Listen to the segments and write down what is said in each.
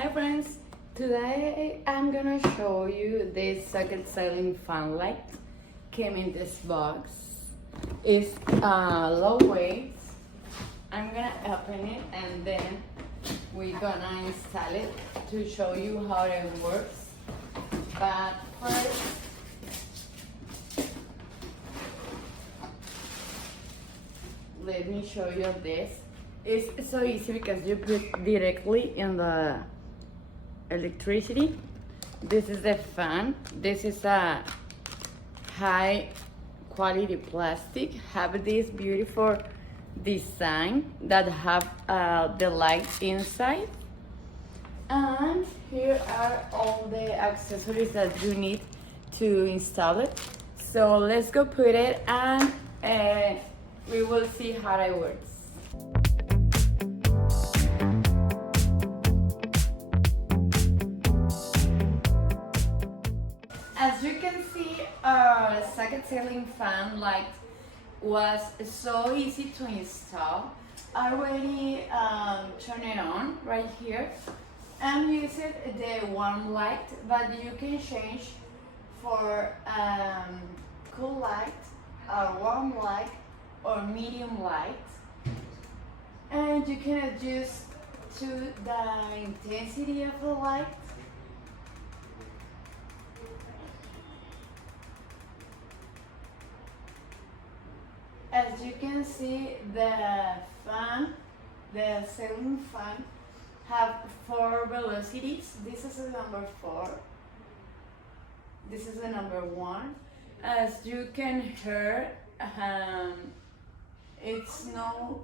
Hi friends, today I'm gonna show you this socket ceiling fan light. Came in this box. It's low weight. I'm gonna open it and then we're gonna install it to show you how it works. But first, let me show you this. It's so easy because you put directly in the electricity. This is the fan. This is a high quality plastic. Have this beautiful design that have the light inside. And here are all the accessories that you need to install it. So let's go put it and we will see how it works. As you can see, our socket ceiling fan light was so easy to install. I already turn it on right here and use it the warm light, but you can change for cool light, warm light, or medium light, and you can adjust to the intensity of the light. As you can see, the ceiling fan, have 4 velocities. This is the number 4. This is the number 1. As you can hear, it's no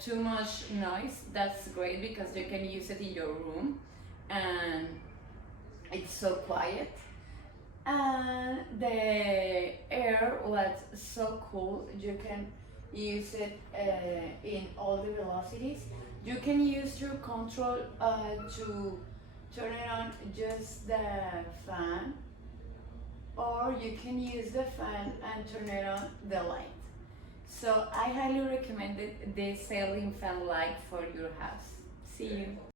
too much noise. That's great because you can use it in your room and it's so quiet. And the air was so cool. You can use it in all the velocities. You can use your control to turn it on just the fan, or you can use the fan and turn it on the light. So I highly recommend this ceiling fan light for your house. See you.